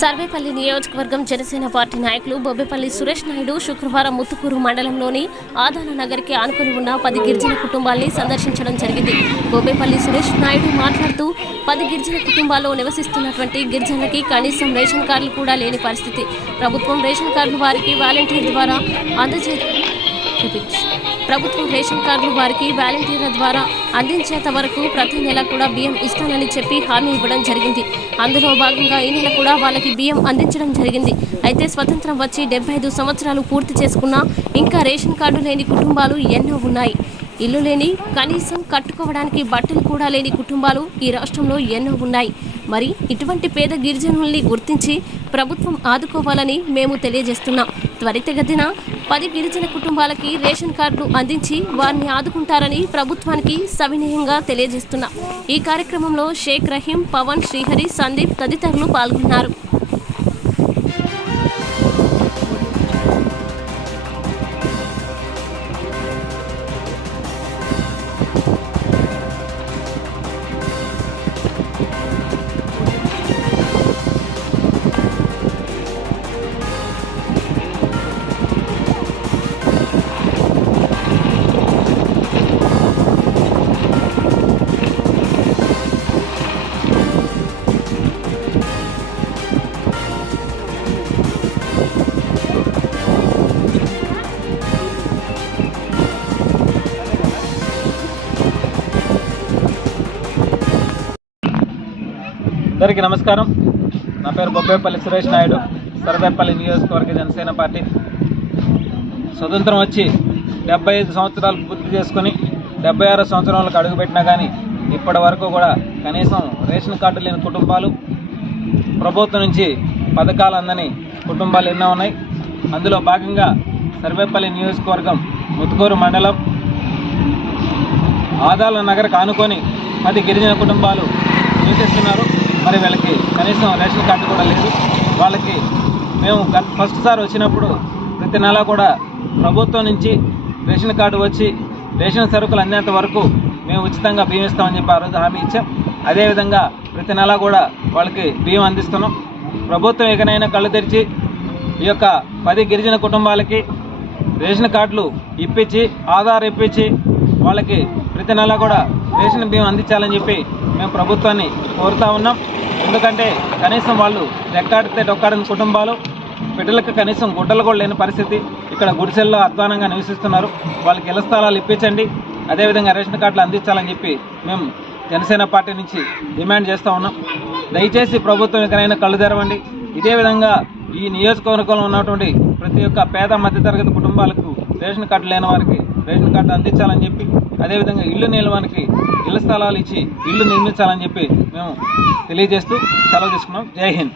సర్వేపల్లి నియోజకవర్గం జనసేన పార్టీ నాయకులు బొబ్బేపల్లి సురేష్ నాయుడు శుక్రవారం ముత్తుకూరు మండలంలోని ఆదాల నగర్కి ఆనుకుని ఉన్న పది గిరిజన కుటుంబాల్ని సందర్శించడం జరిగింది. బొబ్బేపల్లి సురేష్ నాయుడు మాట్లాడుతూ పది గిరిజన కుటుంబాల్లో నివసిస్తున్నటువంటి గిరిజనులకి కనీసం రేషన్ కార్డులు కూడా లేని పరిస్థితి. ప్రభుత్వం రేషన్ కార్డులు వారికి వాలంటీర్ ద్వారా అందజే ప్రభుత్వం రేషన్ కార్డులు వారికి వాలంటీర్ల ద్వారా అందించేంత వరకు ప్రతి నెల కూడా బియ్యం ఇస్తానని చెప్పి హామీ ఇవ్వడం జరిగింది. అందులో భాగంగా ఈ నెల కూడా వాళ్ళకి బియ్యం అందించడం జరిగింది. అయితే స్వతంత్రం వచ్చి డెబ్బై ఐదు సంవత్సరాలు పూర్తి చేసుకున్నా ఇంకా రేషన్ కార్డు లేని కుటుంబాలు ఎన్నో ఉన్నాయి. ఇల్లు లేని కనీసం కట్టుకోవడానికి బట్టలు కూడా లేని కుటుంబాలు ఈ రాష్ట్రంలో ఎన్నో ఉన్నాయి. మరి ఇటువంటి పేద గిరిజనుల్ని గుర్తించి ప్రభుత్వం ఆదుకోవాలని మేము తెలియజేస్తున్నాం. త్వరితగతిన పది గిరిజన కుటుంబాలకి రేషన్ కార్డులు అందించి వారిని ఆదుకుంటారని ప్రభుత్వానికి సవినయంగా తెలియజేస్తున్నాం. ఈ కార్యక్రమంలో షేక్ రహీం పవన్ శ్రీహరి సందీప్ తదితరులు పాల్గొన్నారు. అందరికీ నమస్కారం. నా పేరు బొబ్బేపల్లి సురేష్ నాయుడు. సరదేపల్లి నియోజకవర్గ జనసేన పార్టీ. స్వతంత్రం వచ్చి డెబ్బై ఐదు సంవత్సరాలు పూర్తి చేసుకొని డెబ్బై ఆరు సంవత్సరాలకు అడుగుపెట్టినా కానీ ఇప్పటి వరకు కూడా కనీసం రేషన్ కార్డు లేని కుటుంబాలు ప్రభుత్వం నుంచి పథకాలు అందని కుటుంబాలు ఎన్నో ఉన్నాయి. అందులో భాగంగా సర్వేపల్లి నియోజకవర్గం ముత్తుకూరు మండలం ఆదాల నగర్కి ఆనుకొని పది గిరిజన కుటుంబాలు నివసిస్తున్నారు మరి వీళ్ళకి కనీసం రేషన్ కార్డు కూడా లేదు. వాళ్ళకి మేము ఫస్ట్ సార్ వచ్చినప్పుడు ప్రతి నెల కూడా ప్రభుత్వం నుంచి రేషన్ కార్డు వచ్చి రేషన్ సరుకులు అందేంత వరకు మేము ఉచితంగా బియ్యం ఇస్తామని చెప్పి ఆ రోజు హామీ ఇచ్చాం. అదేవిధంగా ప్రతి నెల కూడా వాళ్ళకి బియ్యం అందిస్తున్నాం. ప్రభుత్వం ఇకనైనా కళ్ళు తెరిచి ఈ యొక్క పది గిరిజన కుటుంబాలకి రేషన్ కార్డులు ఇప్పించి ఆధార్ ఇప్పించి వాళ్ళకి ప్రతి నెల కూడా రేషన్ బియ్యం అందించాలని చెప్పి మేము ప్రభుత్వాన్ని కోరుతా ఉన్నాం. ఎందుకంటే కనీసం వాళ్ళు రెక్కాడితే డొక్కాడని కుటుంబాలు బిడ్డలకు కనీసం గుడ్డలు కూడా లేని పరిస్థితి. ఇక్కడ గుడిసెల్లో అధ్వానంగా నివసిస్తున్నారు. వాళ్ళకి ఇళ్ళ స్థలాలు ఇప్పించండి. అదేవిధంగా రేషన్ కార్డులు అందించాలని చెప్పి మేము జనసేన పార్టీ నుంచి డిమాండ్ చేస్తూ ఉన్నాం. దయచేసి ప్రభుత్వం ఎక్కడైనా కళ్ళు తెరవండి. ఇదే విధంగా ఈ నియోజకవర్గంలో ఉన్నటువంటి ప్రతి ఒక్క పేద మధ్యతరగతి కుటుంబాలకు రేషన్ కార్డు లేని వారికి రేషన్ కార్డు అందించాలని చెప్పి అదేవిధంగా ఇల్లు నిలవానికి ఇళ్ళ స్థలాలు ఇచ్చి ఇల్లు నిర్మించాలని చెప్పి మేము తెలియజేస్తూ సెలవు తీసుకున్నాం. జై హింద్.